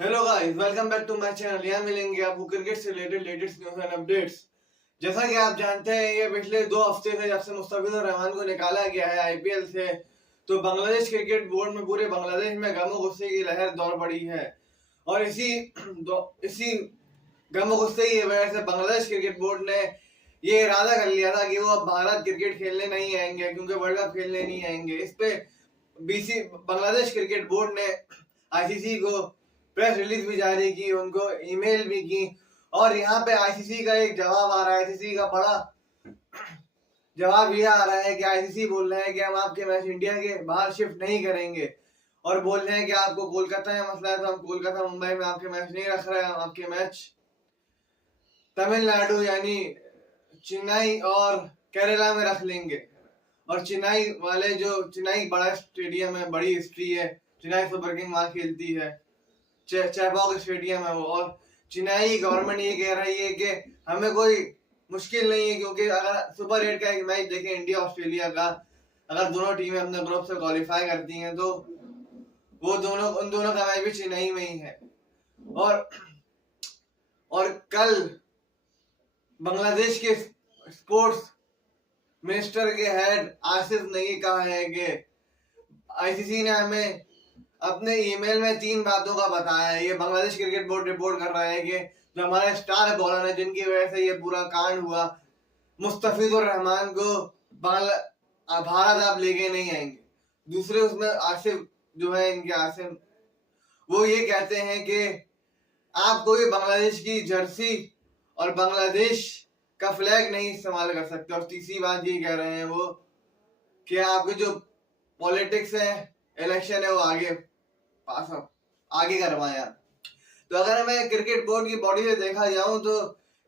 Hello guys, welcome back to my channel. यहाँ मिलेंगे आपको क्रिकेट से related latest news and updates. जैसा कि आप जानते हैं, ये पिछले 2 हफ्ते से जब से मुस्तफिजुर रहमान को निकाला गया है आईपीएल से, तो बांग्लादेश क्रिकेट बोर्ड में पूरे बांग्लादेश में गम गुस्से की लहर दौड़ पड़ी है। और इसी गम गुस्से की वजह से बांग्लादेश क्रिकेट बोर्ड ने ये इरादा कर लिया था कि वो अब भारत क्रिकेट खेलने नहीं आएंगे, क्योंकि वर्ल्ड कप खेलने नहीं आएंगे। इस पे बांग्लादेश क्रिकेट बोर्ड ने आईसीसी को प्रेस रिलीज भी जारी की, उनको ईमेल भी की, और यहाँ पे आईसीसी का एक जवाब आ रहा है। आईसीसी का बड़ा जवाब यह आ रहा है कि आईसीसी बोल रहे हैं कि हम आपके मैच इंडिया के बाहर शिफ्ट नहीं करेंगे, और बोल रहे हैं कि आपको कोलकाता में मसला है तो हम कोलकाता मुंबई में आपके मैच नहीं रख रहे हैं, हम आपके मैच तमिलनाडु यानी चेन्नई और केरला में रख लेंगे। और चेन्नई वाले, जो चेन्नई बड़ा स्टेडियम है, बड़ी हिस्ट्री है, चेन्नई सुपर किंग वहां खेलती है, चेपॉक स्टेडियम है वो। और चेन्नई गवर्नमेंट ये कह रही है कि हमें कोई मुश्किल नहीं है, क्योंकि अगर सुपर 8 का एक मैच देखें इंडिया ऑस्ट्रेलिया का, अगर दोनों टीमें अपने ग्रुप से क्वालिफाई करती हैं तो वो उन दोनों का मैच भी चेन्नई में ही है। और कल बांग्लादेश के स्पोर्ट्स मिनिस्टर के हेड आसिफ ने ये कहा है कि आईसीसी ने हमें अपने ईमेल में 3 बातों का बताया है। ये बांग्लादेश क्रिकेट बोर्ड रिपोर्ट कर रहा है कि जो हमारे स्टार बॉलर है, जिनकी वजह से ये पूरा कांड हुआ, मुस्तफिजुर रहमान को भारत आप लेके नहीं आएंगे। दूसरे उसमें आसिफ जो है, इनके आसिफ, वो ये कहते हैं कि आप कोई बांग्लादेश की जर्सी और बांग्लादेश का फ्लैग नहीं इस्तेमाल कर सकते। और तीसरी बात ये कह रहे हैं वो कि आपके जो पॉलिटिक्स है, इलेक्शन है, वो आगे करवाया। तो अगर मैं क्रिकेट बोर्ड की बॉडी से देखा जाऊं तो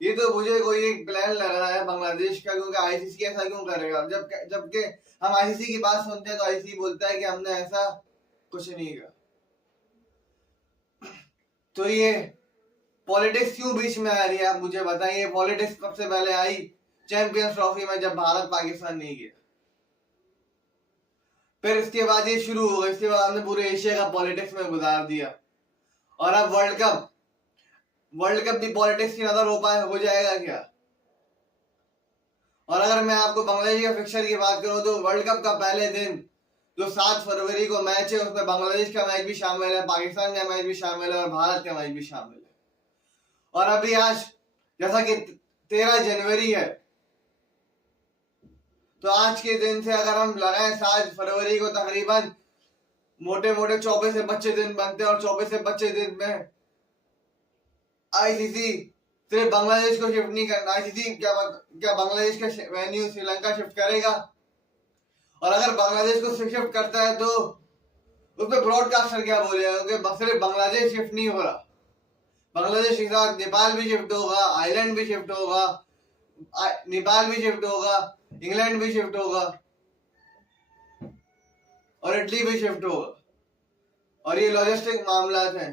ये तो मुझे कोई एक प्लान लग रहा है बांग्लादेश का, क्योंकि आईसीसी ऐसा क्यों करेगा? जबकि हम आईसीसी की बात सुनते हैं तो आईसीसी बोलता है कि हमने ऐसा कुछ नहीं किया। तो ये पॉलिटिक्स क्यों बीच में आ रही है, आप मुझे बताइए। पॉलिटिक्स कब से पहले आई? चैंपियंस ट्रॉफी में, जब भारत पाकिस्तान नहीं गया। फिर इसके बाद ये शुरू हो गया, इसके बाद हमने पूरे एशिया का पॉलिटिक्स में गुजार दिया, और अब वर्ल्ड कप भी पॉलिटिक्स की नजर हो जाएगा क्या? और अगर मैं आपको बांग्लादेश का फिक्सचर की बात करूं तो वर्ल्ड कप का पहले दिन जो 7 फरवरी को मैच है, उसमें बांग्लादेश का मैच भी शामिल है, पाकिस्तान का मैच भी शामिल है, और भारत का मैच भी शामिल है। और अभी आज जैसा कि 13 जनवरी है, तो आज के दिन से अगर हम लगाएं 7 फरवरी को, तकरीबन मोटे 24 से 25 दिन बनते हैं। और 24 से 25 दिन में आईसीसी सिर्फ बांग्लादेश को शिफ्ट नहीं करना। आईसीसी क्या बांग्लादेश का वेन्यू श्रीलंका शिफ्ट करेगा? और अगर बांग्लादेश को शिफ्ट करता है तो उसमें ब्रॉडकास्टर क्या बोलेगा? क्योंकि सिर्फ बांग्लादेश शिफ्ट नहीं हो रहा, बांग्लादेश के साथ नेपाल भी शिफ्ट होगा, आयरलैंड भी शिफ्ट होगा, नेपाल भी शिफ्ट होगा, इंग्लैंड भी शिफ्ट होगा, और इटली भी शिफ्ट होगा। और ये लॉजिस्टिक मामला है,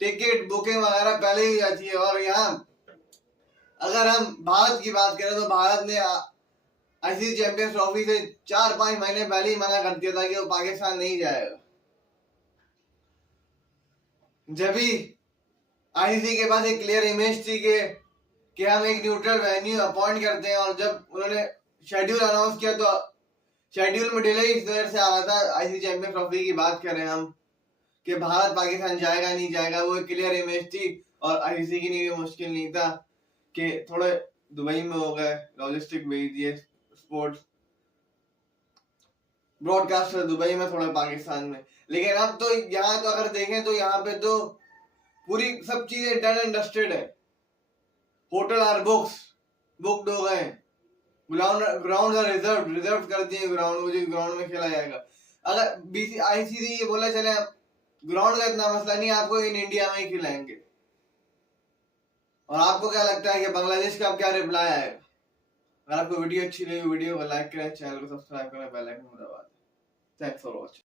टिकट बुकिंग वगैरह पहले ही जाती है। और यहाँ अगर हम भारत की बात करें तो भारत ने आईसीसी चैंपियंस ट्रॉफी से 4-5 महीने पहले ही मना कर दिया था कि वो पाकिस्तान नहीं जाएगा। जब भी आईसीसी के पास एक क्लियर इमेज थी कि हम एक न्यूट्रल वेन्यू अपॉइंट करते हैं, और जब उन्होंने शेड्यूल अनाउंस किया तो शेड्यूल में डिले इस वजह से आ रहा था। आईसीसी चैंपियंस ट्रॉफी की बात करें हम कि भारत पाकिस्तान जाएगा नहीं जाएगा, वो एक क्लियर इमेज थी, और आईसीसी के लिए मुश्किल नहीं था कि थोड़े दुबई में हो गए, लॉजिस्टिक भेज दिए, स्पोर्ट्स ब्रॉडकास्टर दुबई में, थोड़ा पाकिस्तान में। लेकिन अब तो यहाँ तो अगर देखें तो यहाँ पे तो पूरी सब चीजें डन एंड डस्टेड है। होटल आर बुक्ड हो गए, ग्राउंड रिजर्व कर दिए, ग्राउंड में खेला जाएगा। अगर आईसीसी ये बोला चले ग्राउंड का इतना मसला नहीं, आपको इन इंडिया में ही खिलाएंगे। और आपको क्या लगता है कि बांग्लादेश का अब क्या रिप्लाई आएगा? अगर आपको वीडियो अच्छी लगी, वीडियो को लाइक करें, चैनल को सब्सक्राइब करें, बेल आइकन दबा दें। Thanks for watching.